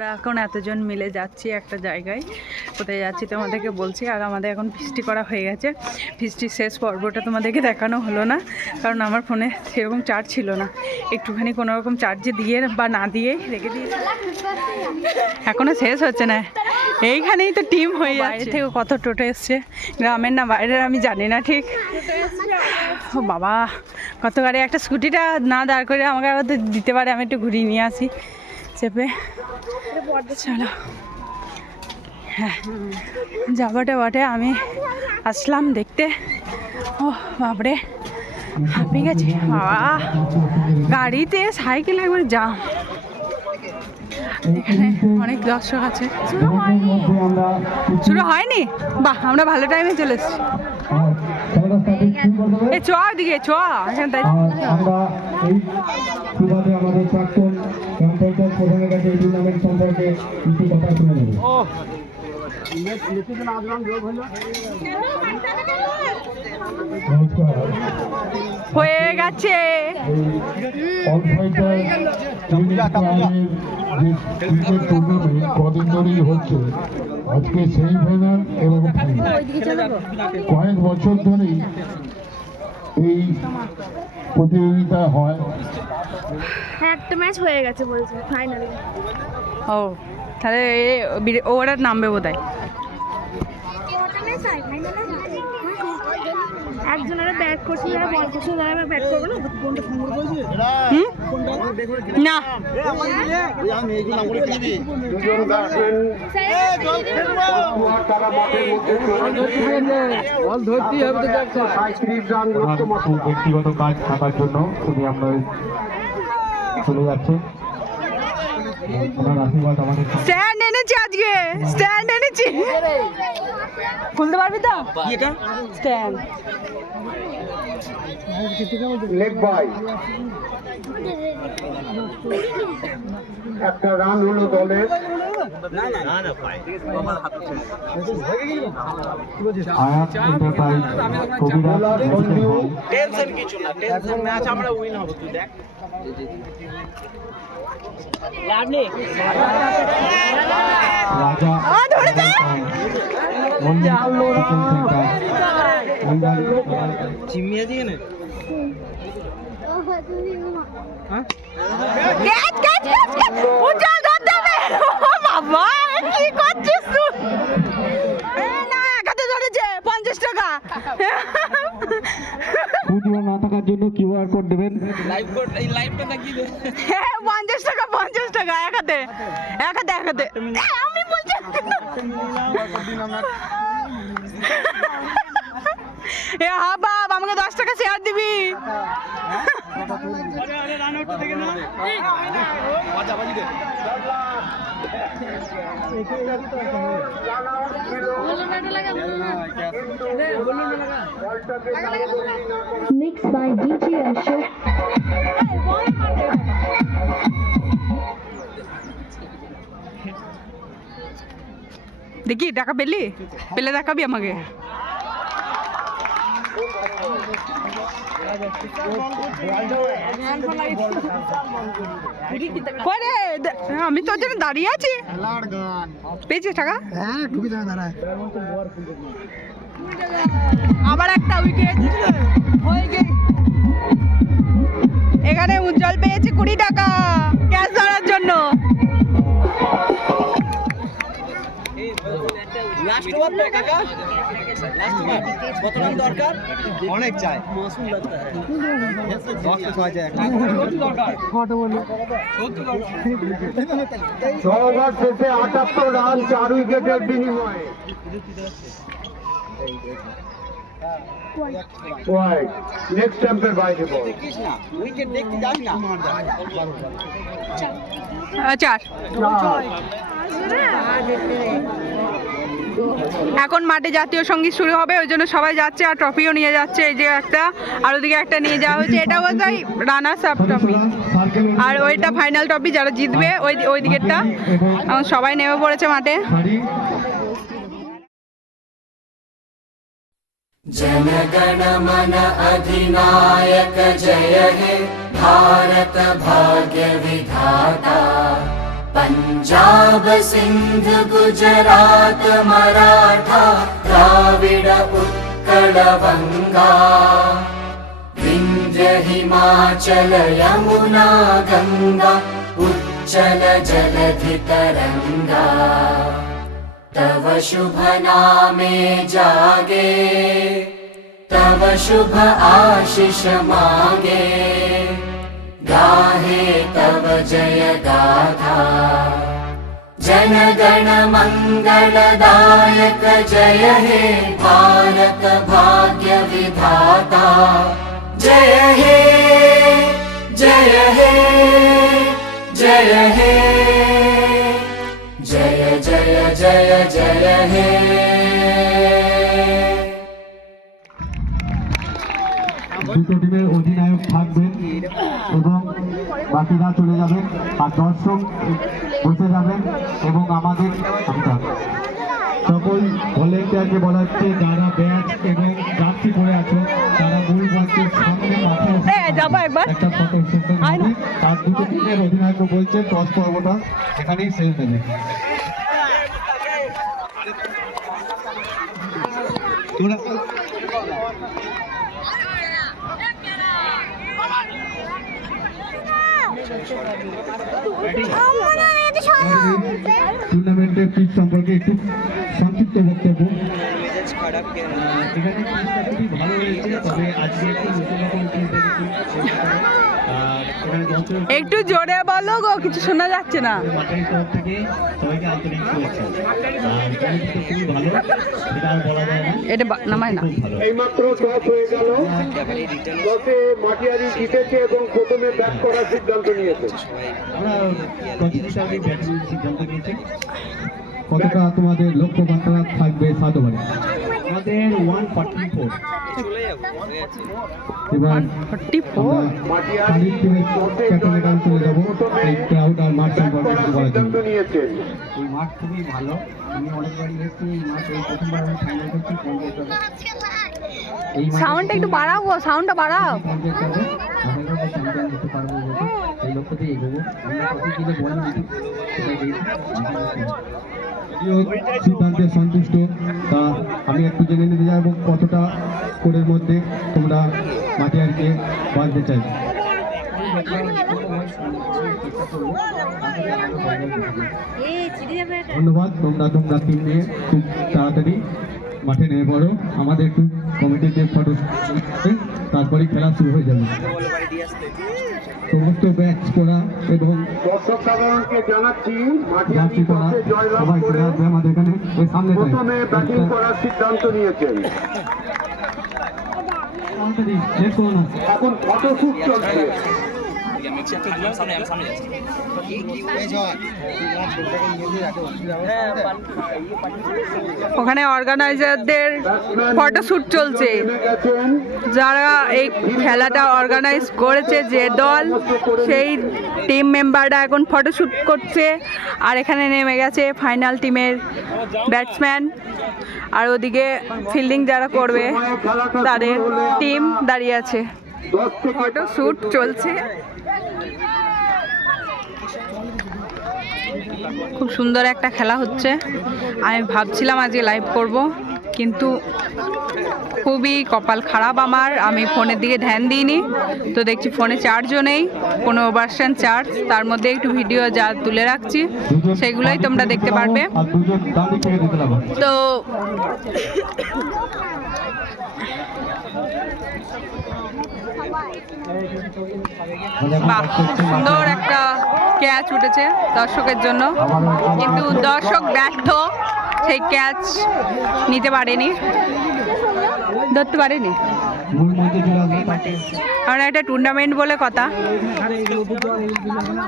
আমরা এখন এতজন মিলে যাচ্ছি একটা জায়গায়। কোথায় যাচ্ছি তোমাদেরকে বলছি। আর আমাদের এখন ফিস্টি করা হয়ে গেছে। ফিস্টির শেষ পর্বটা তোমাদেরকে দেখানো হলো না, কারণ আমার ফোনে সেরকম চার্জ ছিল না। একটুখানি কোনো রকম চার্জে দিয়ে বা না দিয়েই রেখে দিয়েছি। এখনও শেষ হচ্ছে না, এইখানেই তো টিম হয়ে যাচ্ছে। বাইরে থেকে কত টোটো এসছে, গ্রামের না বাইরের আমি জানি না ঠিক। ও বাবা, কত গাড়ি! একটা স্কুটিটা না দাঁড় করে আমাকে আবার তো দিতে পারে, আমি একটু ঘুরিয়ে নিয়ে আসি চেপে। চলো, হ্যাঁ যাবাটা বটে। আমি আসলাম দেখতে। ও বাপরে, হাঁপিয়ে গেছি বাবা। গাড়িতে সাইকেল একবার জাম। এখানে অনেক দর্শক আছে। শুরু হয়নি? বাহ, আমরা ভালো টাইমে চলে এসেছি। এই চ দিকে চ। আমাদের প্রাক্তন গ্রাম পঞ্চায়েত প্রধানের কাছে এই টুর্নামেন্ট সম্পর্কে কিছু কথা শুনে নেব। হয়ে গেছে। কদিন ধরেই হচ্ছে, আজকে সেমিফাইনাল এবং কয়েক বছর ধরেই এই প্রতিযোগিতা হয়। একটা ম্যাচ হয়ে গেছে বলছে ফাইনালে। ও তাহলে ওরা নামবে বোধ হয়। একজনের ব্যাট করছে, যারা বল করছে, যারা ব্যাট করবে না। না ব্যক্তিগত কাজ থাকার জন্য তুমি আমরা চলে যাচ্ছে। স্ট্যান্ড এনেছি, আজকে স্ট্যান্ড এনেছি। খুলতে পারবি তো স্ট্যান্ড? লেগ বাই একটা রান হলো দলের। বাবা কি করছিস তুই? না, একাতে ধরেছে 50 টাকা। না থাকার জন্য কিউআর কোড দেবেন। লাইভ কোড, এই লাইভটা দেখিয়ে দে। 50 টাকা, 50 টাকা একাতে, একাতে একাতে। আমি বলছি এ হ্যাঁ বাপ, আমাকে 10 টাকা শেয়ার দিবি। Mixed by DJ Ashok. দেখি টাকা পেলে দেখাবি আমাকে। আমি তোর জন্য দাঁড়িয়ে আছি। পেয়েছিস টাকা? আবার একটা উইকেট। এখানে উজ্জ্বল পেয়েছে 20 টাকা ক্যাচ ধরার জন্য। অনেক চায় শেষে 78 রান 4 উইকেটের বিনিময়ে। নেক্সট চ্যাম্পের বাইরে বল। উইকেট দেখতে যাস না। 4। এখন মাঠে জাতীয় সঙ্গীত শুরু হবে, ওই জন্য সবাই যাচ্ছে আর ট্রফিও নিয়ে যাচ্ছে। এই যে একটা, আর ওদিকে একটা নিয়ে যাওয়া হয়েছে। এটা বোধহয় রানার্স আপ ট্রফি, আর ওইটা ফাইনাল ট্রফি, যারা জিতবে ওই দিকেরটা। এখন সবাই নেমে পড়েছে মাঠে। जनगण मन अधिनायक जय हे भारत भाग्य विधाता पंजाब सिंध गुजरात मराठा द्राविड उत्कल बंगा विंध्य हिमाचल यमुना गंगा उच्चल जलधि तरंगा तव शुभ नामे जागे तव शुभ आशीष मांगे गाहे तव जय गाथा जन गण मंगलदायक जय हे भारत भाग्य विधाता जय हे जय हे जय हे जय जय जय जय हे দুটো টিমের অধিনায়ক থাকবেন এবং বাকিরা চলে যাবেন আর দর্শক বসে যাবেন এবং আমাদের সকল ভলেন্টিয়ারকে বলা হচ্ছে যারা ব্যাচ এবং জার্সি পরে আছো তারা মূল মঞ্চের সামনে একটা ফটো সেশন হবে। আর দুটো টিমের অধিনায়ক বলছে টস পর্বটা এখানেই শেষ দেবে। টুর্নামেন্টের পিচ সম্পর্কে একটু সংক্ষিপ্ত বক্তব্য। এখানে পিচটা খুবই ভালো হয়েছে, তবে আজকে একটু নতুন রকম পিচ দেখেছি। একটু জোরে বলো গো, কিছু শোনা যাচ্ছে না। মাঠের তরফ থেকে সবাইকে আন্তরিক শুভেচ্ছা। আর কোয়ালিটিটা খুবই ভালো, সেটা আর বলা যায় না। এটা নামায় না। এইমাত্র টস হয়ে গেল, টসে মাটিয়ারি জিতেছে এবং প্রথমে ব্যাট করার সিদ্ধান্ত নিয়েছে। আমরা টস হিসাবে ব্যাটিং সিদ্ধান্ত নিয়েছি। কতটা তোমাদের লক্ষ্যমাত্রা থাকবে সাতবারে? আমাদের 144। এবার 144 খালিদ টিমের ক্যাপ্টেনের কাছে চলে যাবো। এই ক্রাউড আর মাঠ সম্পর্কে একটু বলার জন্য। এই মাঠ খুবই ভালো, আমি অনেকবারই এসেছি এই মাঠ, এই প্রথমবার আমি ফাইনাল করছি পঞ্চায়েত। এই সাউন্ডটা একটু বাড়াও গো, সাউন্ডটা বাড়াও। চ্যাম্পিয়ন হতে পারবো এই লক্ষ্যতে এগোবো। আমরা প্রতিদিনে বল দিই, সেটাই দিয়েছি। সিদ্ধান্তে সন্তুষ্ট, তা আমি একটু জেনে নিতে চাই এবং কতটা স্কোরের মধ্যে তোমরা মাটিয়ারকে বাঁধতে চাই। ধন্যবাদ। তোমরা টিম নিয়ে খুব তাড়াতাড়ি মাঠে নেমে পড়ো। আমাদের একটু কমিটিতে ফটো তারপরে খেলা শুরু হয়ে যাবে। সমস্ত ব্যাচ করা এবং দর্শক সাধারণকে জানাচ্ছি জার্সি করা সবাই চলে আসবে আমাদের এখানে। এই সামনে প্রথমে ব্যাটিং করার সিদ্ধান্ত নিয়েছেন। এখন ফটোশুট চলছে। ওখানে অর্গানাইজারদের ফটোশুট চলছে। যারা এই খেলাটা অর্গানাইজ করেছে যে দল, সেই টিম মেম্বাররা এখন ফটোশুট করছে। আর এখানে নেমে গেছে ফাইনাল টিমের ব্যাটসম্যান, আর ওদিকে ফিল্ডিং যারা করবে তাদের টিম দাঁড়িয়ে আছে। ফটোশুট চলছে। খুব সুন্দর একটা খেলা হচ্ছে। আমি ভাবছিলাম আজকে লাইভ করব, কিন্তু খুবই কপাল খারাপ আমার, আমি ফোনের দিকে ধ্যান দিইনি। তো দেখছি ফোনে চার্জও নেই, 15% চার্জ। তার মধ্যে একটু ভিডিও যা তুলে রাখছি সেগুলোই তোমরা দেখতে পারবে। তো বাহ, সুন্দর একটা ক্যাচ উঠেছে দর্শকের জন্য, কিন্তু দর্শক ব্যর্থ, সেই ক্যাচ নিতে পারেনি, ধরতে পারেনি। কারণ একটা টুর্নামেন্ট বলে কথা।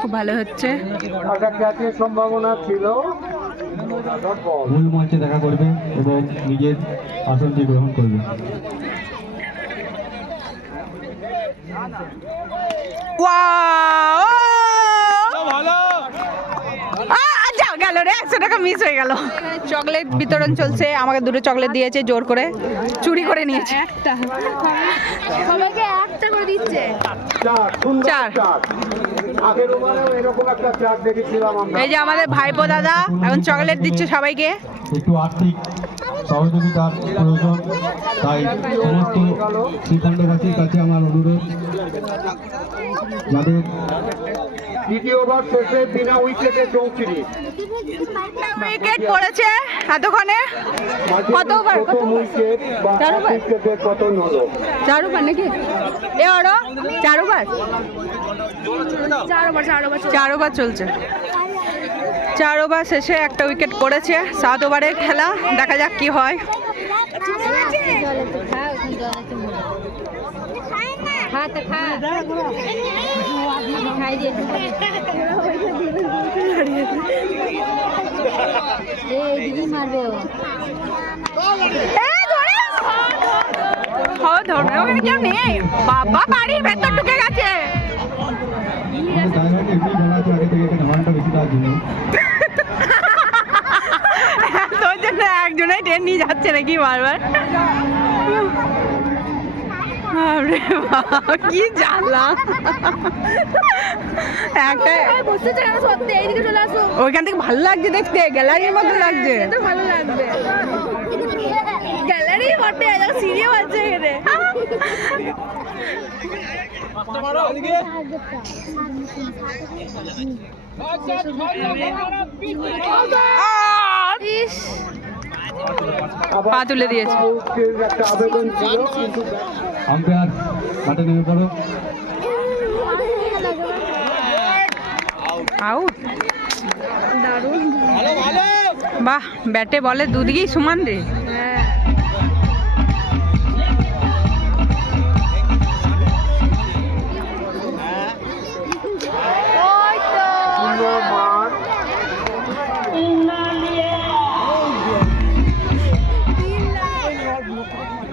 খুব ভালো হচ্ছে। সম্ভাবনা ছিল। মূল মঞ্চে দেখা করবে এবং নিজের আসনটি গ্রহণ করবে। গেল রে, 100 টাকা মিস হয়ে গেল। চকলেট বিতরণ চলছে, আমাকে 2টো চকলেট দিয়েছে জোর করে, চুরি করে নিয়েছে। সবাইকে একটা করে দিচ্ছে। 4 আগের বারেও এরকম একটা চার্ট দেখেছিলাম আমরা। এই যে আমাদের ভাইপো দাদা এখন চকলেট দিচ্ছে সবাইকে। একটু আর্থিক সহযোগিতার প্রয়োজন, তাই সমস্ত শ্রীখণ্ডবাসীর কাছে আমার অনুরোধ, যাদের দ্বিতীয়বার শেষে বিনা উইকেটে 34। উইকেট পড়েছে এতক্ষণে। কত ওভার? প্রথম উইকেট বা 4 ওভার? উইকেটের পতন হলো। 4 ওভার নাকি? এ ওরো 4 ওভার? 4 ওভার চলছে। 4 ওভার শেষে একটা উইকেট পড়েছে। 7 ওভারের খেলা, দেখা যাক কি হয়। ধরবে ওখানে কেউ নেই। বাবা বাড়ির ভেতর ঢুকে গেছে। ডায়লগ এমনি বলা আছে আগে থেকে, ধারণটা বেশি দেওয়ার জন্য। তোর জন্য একজনেই ট্রেন নিয়ে যাচ্ছে নাকি বারবার? আরে বাবা, কি জ্বালা। একটা ওইখান থেকে ভালো লাগছে দেখতে, গ্যালারির মতো লাগছে। ভালো লাগবে গ্যালারি বটে, সিঁড়িও আছে এখানে। পা তুলে দিয়েছে। একটা আবেদন ছিল, কিন্তু আম্পায়ার মাঠে নেমে পড়ো। আউট। বাহ, ব্যাটে বলে দুদিকেই সমান রে।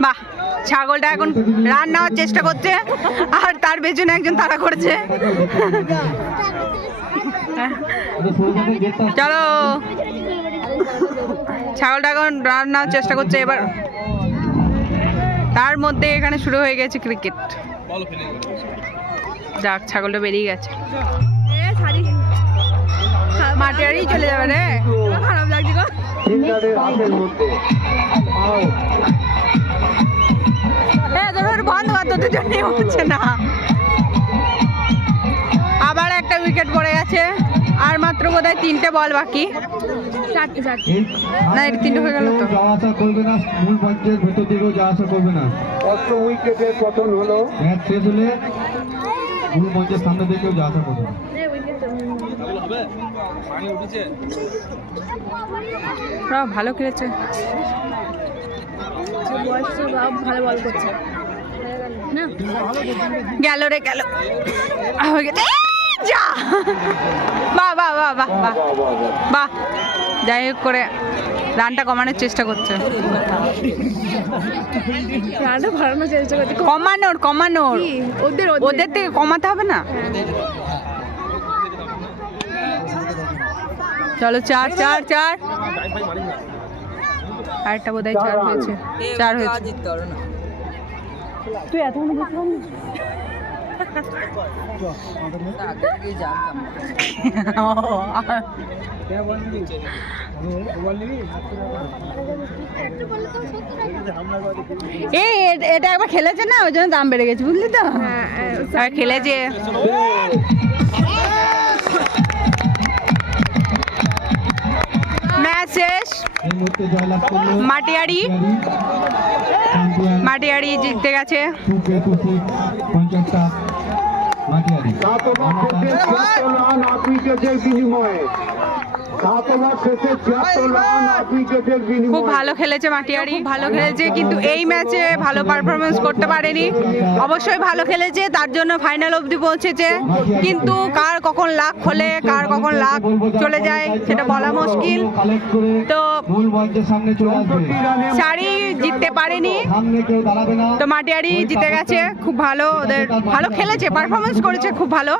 বাহ, ছাগলটা এখন রান নেওয়ার চেষ্টা করছে আর তার পেছনে একজন তাড়া করছে। চলো, ছাগলটা এখন রান নেওয়ার চেষ্টা করছে। এবার তার মধ্যে এখানে শুরু হয়ে গেছে ক্রিকেট। যাক, ছাগলটা বেরিয়ে গেছে। মাঠে আরই চলে যাবে রে। খারাপ লাগছে গো। ফিল্ডারের হাতের মধ্যে বন্ধ কর, তোদের জন্য হচ্ছে না। আবার একটা উইকেট পড়ে গেছে। আর মাত্র বোধহয় 3টে বল বাকি। 4টে না, এটা 3টে হয়ে গেল তো। যাওয়া আসা করবে না, মূল মঞ্চের ভেতর দিকেও যাওয়া আসা করবে না। অষ্টম উইকেটের পতন হলো। ম্যাচ শেষ হলে মূল মঞ্চের সামনে দিকেও যাওয়া আসা করবে না। ভালো খেলেছে, ভালো বল করছে না। গেল রে গেল। হয়ে গেছে। যা, বাহ বাহ বাহ বাহ বাহ বাহ। যাই হোক করে রানটা কমানোর চেষ্টা করছে। রানটা বাড়ানোর চেষ্টা করছে। কমানোর কমানোর ওদের থেকে কমাতে হবে না। চলো, 4 4 4। আরেকটা বোধহয় 4 হয়েছে। 4 হয়েছে। তুই এতক্ষণ বুঝতে পারলি? এই এটা একবার খেলেছে না, ওই জন্য দাম বেড়ে গেছে, বুঝলি তো? হ্যাঁ, খেলেছে। ম্যাচ শেষ। মাটিয়ারি মাটিয়ারি জিততে গেছে। রান 8 উইকেটের বিনিময়ে। খুব ভালো খেলেছে মাটিয়ারি, ভালো খেলেছে, কিন্তু এই ম্যাচে ভালো পারফরমেন্স করতে পারেনি। অবশ্যই ভালো খেলেছে, তার জন্য ফাইনাল অবধি পৌঁছেছে, কিন্তু কার কখন লাক খোলে, কার কখন লাক চলে যায় সেটা বলা মুশকিল। তো সারি জিততে পারেনি, তো মাটিয়ারি জিতে গেছে। খুব ভালো, ওদের ভালো খেলেছে, পারফরমেন্স করেছে খুব ভালো।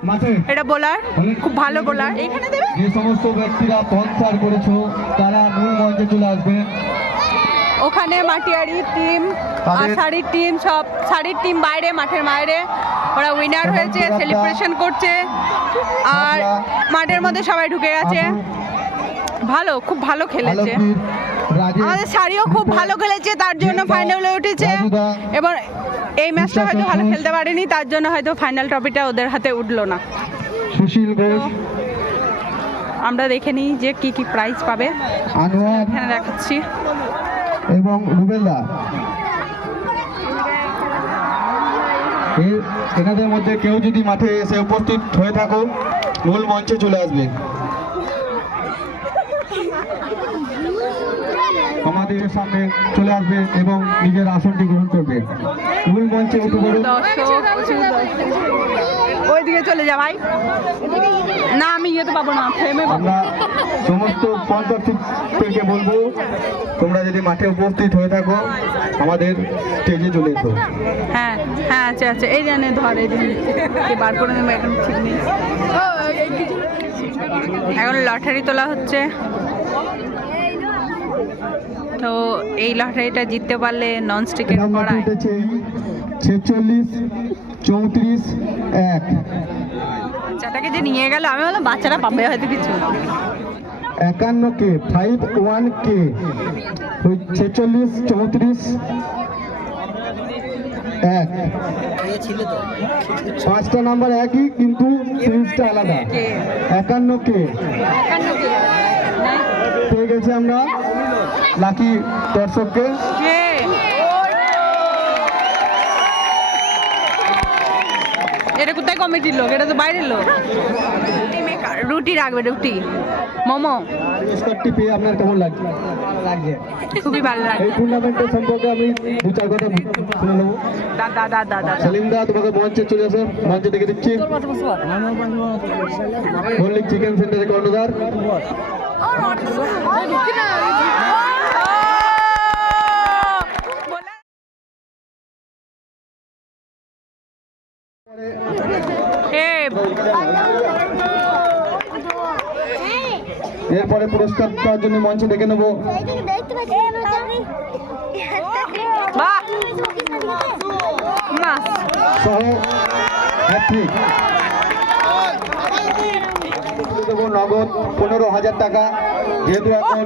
এটা বোলার, খুব ভালো বোলার। এইখানে দেবে। যে সমস্ত ব্যক্তিরা স্পন্সর করেছো তারা মূল মঞ্চে চলে আসবেন। ওখানে মাটিয়ারি টিম আর শাড়ির টিম, সব শাড়ির টিম বাইরে, মাঠের বাইরে। ওরা উইনার হয়েছে, সেলিব্রেশন করছে, আর মাঠের মধ্যে সবাই ঢুকে গেছে। ভালো, খুব ভালো খেলেছে। আমাদের শাড়িও খুব ভালো খেলেছে, তার জন্য ফাইনালে উঠেছে। এবার এই ম্যাচটা হয়তো ভালো খেলতে পারেনি, তার জন্য হয়তো ফাইনাল ট্রফিটা ওদের হাতে উঠলো না। সুশীল ঘোষ, আমরা দেখে নিই যে কি কি প্রাইজ পাবে, আনোয়ার এখানে দেখাচ্ছি। এবং রুবেলদা। এনাদের মধ্যে কেউ যদি মাঠে এসে উপস্থিত হয়ে থাকো, মূল মঞ্চে চলে আসবে। আমাদের সামনে চলে আসবে এবং নিজের আসনটি গ্রহণ করবে। মূল মঞ্চে উঠে পড়ুন। ওইদিকে চলে যা ভাই। না, আমি ইয়েতে পাবো না, ফ্রেমে পাবো। আমরা সমস্ত পঞ্চায়েতকে বলবো, তোমরা যদি মাঠে উপস্থিত হয়ে থাকো আমাদের স্টেজে চলে এসো। হ্যাঁ হ্যাঁ, আচ্ছা আচ্ছা, এই জানে ধর, এই জানে বার করে নেবো, এখন ঠিক নেই। এখন লটারি তোলা হচ্ছে, তো এই লটারিটা জিততে পারলে নন স্টিকের কড়াই। 46, 34, 1। বাচ্চাটাকে যে নিয়ে গেল, আমি বললাম বাচ্চারা পাবে হয়তো কিছু। 51K, 51K, 46, 34, 1। পাঁচটা নাম্বার একই, কিন্তু সিরিজটা আলাদা। 51K পেয়ে গেছে আমরা লাকি দর্শককে। এটা কোথায় কমিটির লোক? এটা তো বাইরের লোক। রুটি রাখবে, রুটি, মোমো। পুরস্কারটি পেয়ে আপনার কেমন লাগছে? খুবই ভালো লাগে। এই টুর্নামেন্টের সম্পর্কে আমি দু চার কথা শুনে নেবো। দাদা দাদা দাদা সেলিম দা, তোমাকে মঞ্চে চলে আসো, মঞ্চে দেখে দিচ্ছি। মল্লিক চিকেন সেন্টারের কর্ণধার। এরপরে পুরস্কার পাওয়ার জন্য মঞ্চে ডেকে নেবো সহ হ্যাট্রিক। দেবো নগদ 15,000 টাকা। যেহেতু এখন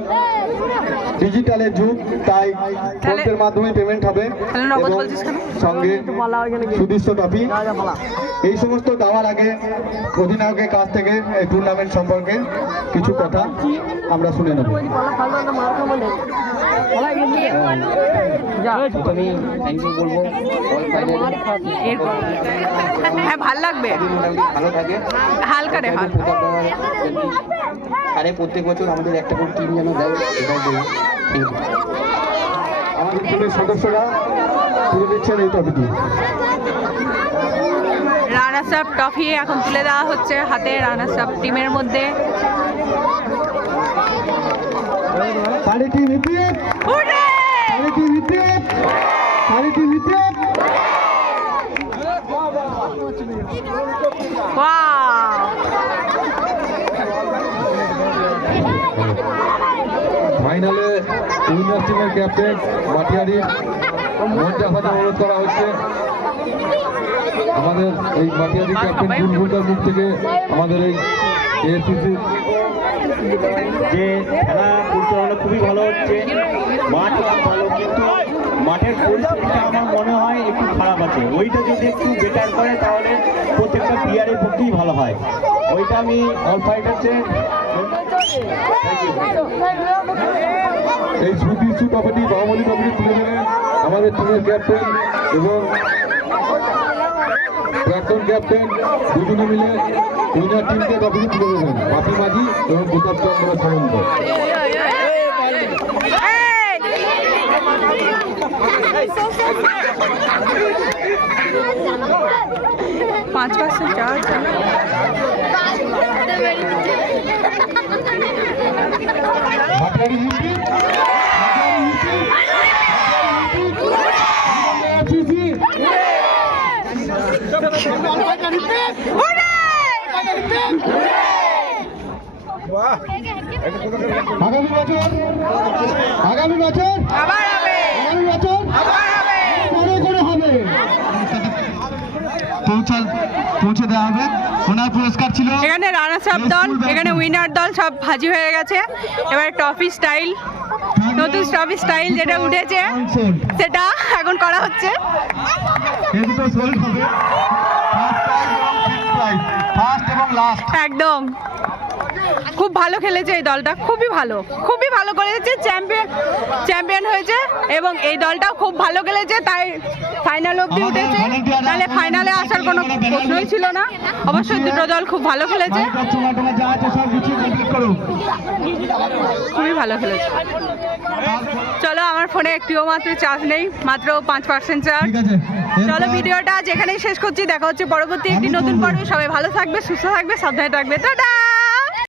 ডিজিটালের যুগ, তাই পোস্টের মাধ্যমে পেমেন্ট হবে এবং সঙ্গে সুদৃশ্য ট্রফি। এই সমস্ত দেওয়ার আগে অধিনায়কের কাছ থেকে এই টুর্নামেন্ট সম্পর্কে কিছু কথা আমরা শুনে নেব। হ্যাঁ, ভাল লাগবে, ভালো থাকে, হালকা রে হালকা। আরে প্রত্যেক বছর আমাদের একটা করে টিম যেন দেয়, এটাই বলি। আমাদের টিমের সদস্যরা তুলে দিচ্ছেন এই ট্রফিটি। রানার্স আপ ট্রফি এখন তুলে দেওয়া হচ্ছে হাতে রানার্স আপ টিমের মধ্যে। Party repeat, party repeat, party repeat. ফাইনালে উইনার টিমের ক্যাপ্টেন মাটিয়ারি মঞ্চে আসার অনুরোধ করা হচ্ছে। আমাদের এই মাটিয়ারি ক্যাপ্টেন বুলবুলটার মুখ থেকে আমাদের এই এএসসিসি যে খেলা পরিচালনা খুবই ভালো হচ্ছে, মাঠ ভালো, কিন্তু মাঠের পরিস্থিতিটা আমার মনে হয় একটু খারাপ আছে। ওইটা যদি একটু বেটার করে তাহলে প্রত্যেকটা প্লেয়ারের পক্ষেই ভালো হয়। ওইটা আমি অল ফাইটার্সে এই সুদৃশ্য ট্রফিটি, বাহুবলী ট্রফিটি তুলে দেবেন আমাদের টিমের ক্যাপ্টেন এবং প্রাক্তন ক্যাপ্টেন দুজনে মিলে উইনার টিমকে ট্রফিটি তুলে দেবেন, বাপি মাঝি এবং প্রতাপ চন্দ্র সামন্ত। 5% চার্জ। আগামী বছর আগামী বছর আবার হবে, আগামী বছর আবার হবে, করে হবে। পৌঁছে দেওয়া হবে। ওনার পুরস্কার ছিল এখানে রানার্স আপ দল, এখানে উইনার দল সব হাজির হয়ে গেছে। এবার ট্রফি স্টাইল, নতুন ট্রফি স্টাইল যেটা উঠেছে সেটা এখন করা হচ্ছে। ফার্স্ট এবং লাস্ট। একদম খুব ভালো খেলেছে এই দলটা, খুবই ভালো করেছে, চ্যাম্পিয়ন হয়েছে এবং এই দলটাও খুব ভালো খেলেছে, তাই ফাইনাল অবধি উঠেছে। তাহলে ফাইনালে আসার কোনো প্রশ্নই ছিল না। অবশ্যই দুটো দল খুব ভালো খেলেছে, খুবই ভালো খেলেছে। চলো, আমার ফোনে একটিও মাত্র চার্জ নেই, মাত্র 5% চার্জ। চলো, ভিডিওটা যেখানেই শেষ করছি, দেখা হচ্ছে পরবর্তী একটি নতুন পর্বে। সবাই ভালো থাকবে, সুস্থ থাকবে, সাবধানে থাকবে। টাটা।